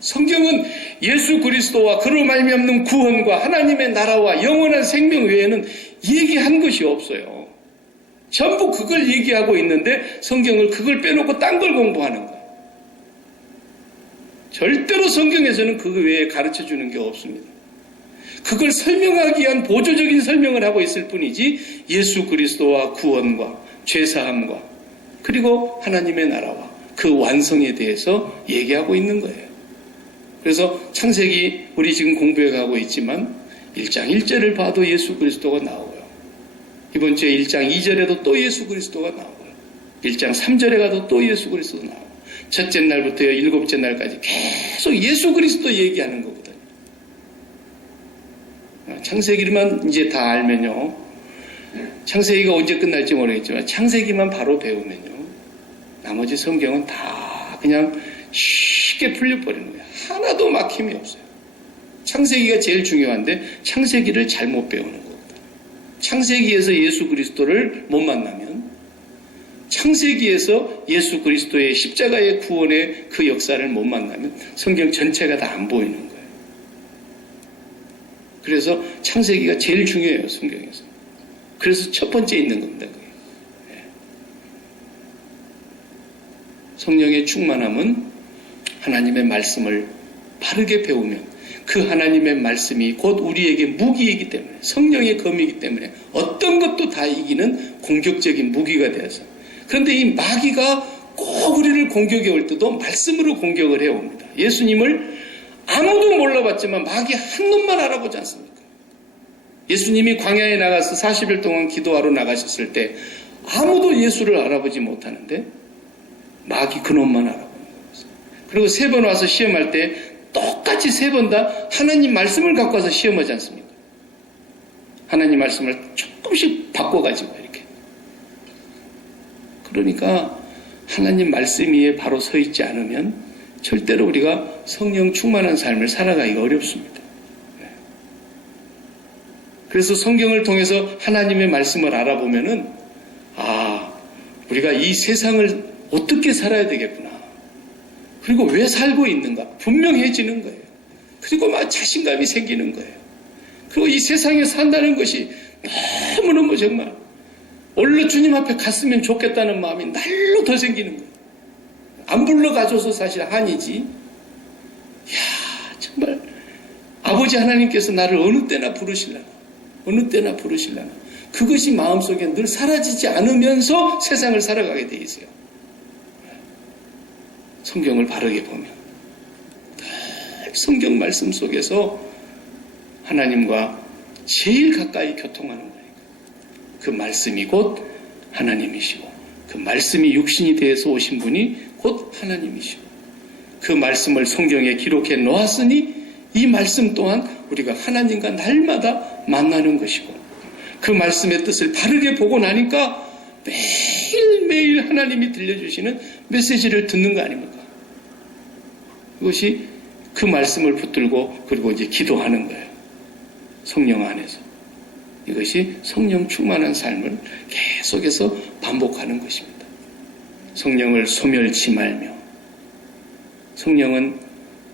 성경은 예수 그리스도와 그로 말미암는 구원과 하나님의 나라와 영원한 생명 외에는 얘기한 것이 없어요. 전부 그걸 얘기하고 있는데 성경을 그걸 빼놓고 딴 걸 공부하는 거예요. 절대로 성경에서는 그거 외에 가르쳐주는 게 없습니다. 그걸 설명하기 위한 보조적인 설명을 하고 있을 뿐이지 예수 그리스도와 구원과 죄사함과 그리고 하나님의 나라와 그 완성에 대해서 얘기하고 있는 거예요. 그래서 창세기 우리 지금 공부해 가고 있지만 1장 1절을 봐도 예수 그리스도가 나오고요. 이번 주에 1장 2절에도 또 예수 그리스도가 나오고요. 1장 3절에 가도 또 예수 그리스도가 나오고 첫째 날부터 7째 날까지 계속 예수 그리스도 얘기하는 거거든요. 창세기만 이제 다 알면요. 창세기가 언제 끝날지 모르겠지만 창세기만 바로 배우면요. 나머지 성경은 다 그냥 쉽게 풀려버리는 거예요. 하나도 막힘이 없어요. 창세기가 제일 중요한데 창세기를 잘못 배우는 거거든요. 창세기에서 예수 그리스도를 못 만나면 창세기에서 예수 그리스도의 십자가의 구원의 그 역사를 못 만나면 성경 전체가 다 안 보이는 거예요. 그래서 창세기가 제일 중요해요. 성경에서. 그래서 첫 번째 있는 겁니다. 그게. 성령의 충만함은 하나님의 말씀을 바르게 배우면 그 하나님의 말씀이 곧 우리에게 무기이기 때문에 성령의 검이기 때문에 어떤 것도 다 이기는 공격적인 무기가 되어서 그런데 이 마귀가 꼭 우리를 공격해 올 때도 말씀으로 공격을 해옵니다. 예수님을 아무도 몰라봤지만 마귀 한 놈만 알아보지 않습니까? 예수님이 광야에 나가서 40일 동안 기도하러 나가셨을 때 아무도 예수를 알아보지 못하는데 마귀 그놈만 알아보는 거예요. 그리고 3번 와서 시험할 때 똑같이 3번 다 하나님 말씀을 갖고 와서 시험하지 않습니까? 하나님 말씀을 조금씩 바꿔가지고 이렇게. 그러니까 하나님 말씀 위에 바로 서 있지 않으면 절대로 우리가 성령 충만한 삶을 살아가기가 어렵습니다. 그래서 성경을 통해서 하나님의 말씀을 알아보면은 우리가 이 세상을 어떻게 살아야 되겠구나. 그리고 왜 살고 있는가 분명해지는 거예요. 그리고 막 자신감이 생기는 거예요. 그리고 이 세상에 산다는 것이 너무너무 정말 원래 주님 앞에 갔으면 좋겠다는 마음이 날로 더 생기는 거예요. 안 불러가줘서 사실 한이지. 정말 아버지 하나님께서 나를 어느 때나 부르시려나. 어느 때나 부르시려나. 그것이 마음속에 늘 사라지지 않으면서 세상을 살아가게 돼 있어요. 성경을 바르게 보면 늘 성경 말씀 속에서 하나님과 제일 가까이 교통하는 거예요. 그 말씀이 곧 하나님이시고 그 말씀이 육신이 되어서 오신 분이 곧 하나님이시고 그 말씀을 성경에 기록해 놓았으니 이 말씀 또한 우리가 하나님과 날마다 만나는 것이고 그 말씀의 뜻을 바르게 보고 나니까 매일매일 하나님이 들려주시는 메시지를 듣는 거 아닙니까? 그것이 그 말씀을 붙들고 그리고 이제 기도하는 거예요. 성령 안에서. 이것이 성령 충만한 삶을 계속해서 반복하는 것입니다. 성령을 소멸치 말며. 성령은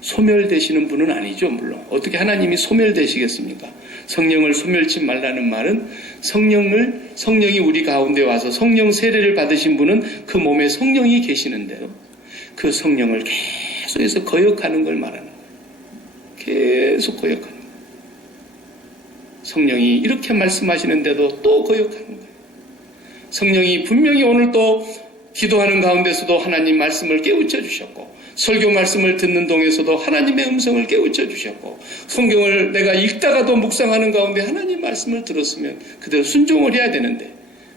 소멸되시는 분은 아니죠, 물론. 어떻게 하나님이 소멸되시겠습니까? 성령을 소멸치 말라는 말은 성령이 우리 가운데 와서 성령 세례를 받으신 분은 그 몸에 성령이 계시는데요. 그 성령을 계속해서 거역하는 걸 말하는 거예요. 계속 거역하는 거예요. 성령이 이렇게 말씀하시는데도 또 거역하는 거예요. 성령이 분명히 오늘 또 기도하는 가운데서도 하나님 말씀을 깨우쳐 주셨고 설교 말씀을 듣는 동에서도 하나님의 음성을 깨우쳐 주셨고 성경을 내가 읽다가도 묵상하는 가운데 하나님 말씀을 들었으면 그대로 순종을 해야 되는데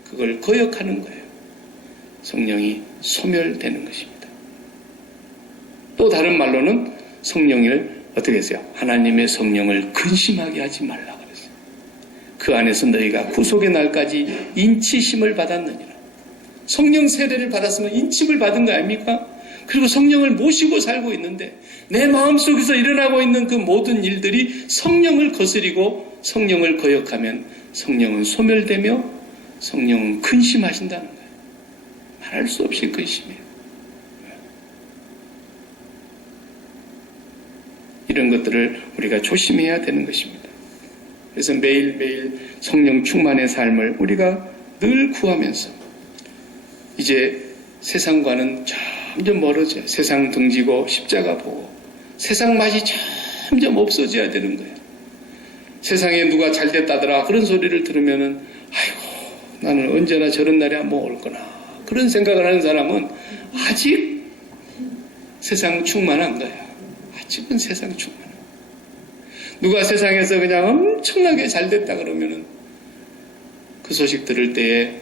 그걸 거역하는 거예요. 성령이 소멸되는 것입니다. 또 다른 말로는 성령을 어떻게 했어요? 하나님의 성령을 근심하게 하지 말라 그랬어요. 그 안에서 너희가 구속의 날까지 인치심을 받았느니라. 성령 세례를 받았으면 인침을 받은 거 아닙니까? 그리고 성령을 모시고 살고 있는데 내 마음속에서 일어나고 있는 그 모든 일들이 성령을 거스리고 성령을 거역하면 성령은 소멸되며 성령은 근심하신다는 거예요. 말할 수 없이 근심해요. 이런 것들을 우리가 조심해야 되는 것입니다. 그래서 매일매일 성령 충만의 삶을 우리가 늘 구하면서 이제 세상과는 점점 멀어져요. 세상 등지고 십자가 보고 세상 맛이 점점 없어져야 되는 거예요. 세상에 누가 잘됐다더라 그런 소리를 들으면은 아이고 나는 언제나 저런 날이 한번 올 거나 그런 생각을 하는 사람은 아직 세상 충만한 거예요. 아직은 세상 충만한 거예요. 누가 세상에서 그냥 엄청나게 잘됐다 그러면은 그 소식 들을 때에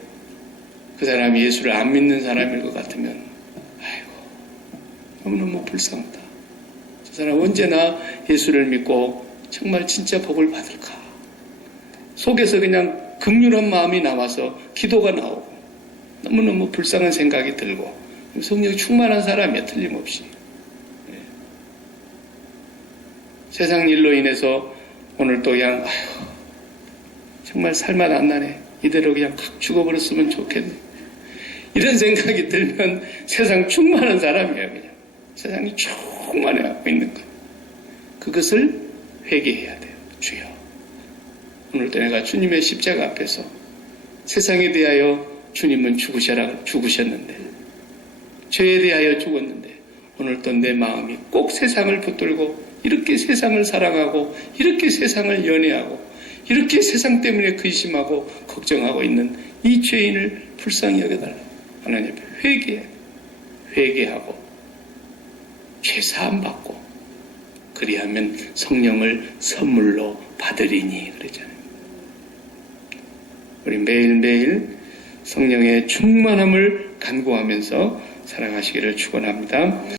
그 사람이 예수를 안 믿는 사람일 것 같으면 아이고 너무너무 불쌍하다. 저 사람 언제나 예수를 믿고 정말 진짜 복을 받을까. 속에서 그냥 긍휼한 마음이 나와서 기도가 나오고 너무너무 불쌍한 생각이 들고 성령이 충만한 사람이야 틀림없이. 네. 세상 일로 인해서 오늘 또 그냥 아이고 정말 살맛 안 나네. 이대로 그냥 확 죽어버렸으면 좋겠네. 이런 생각이 들면 세상 충만한 사람이에요. 그냥 세상이 충만해하고 있는 것. 그것을 회개해야 돼요. 주여 오늘도 내가 주님의 십자가 앞에서 세상에 대하여 주님은 죽으셨는데 죄에 대하여 죽었는데 오늘도 내 마음이 꼭 세상을 붙들고 이렇게 세상을 사랑하고 이렇게 세상을 연애하고 이렇게 세상 때문에 근심하고 걱정하고 있는 이 죄인을 불쌍히 여겨달라. 하나님 앞에 회개하고 죄사함 받고 그리하면 성령을 선물로 받으리니 그러잖아요. 우리 매일매일 성령의 충만함을 간구하면서 살아가시기를 축원합니다.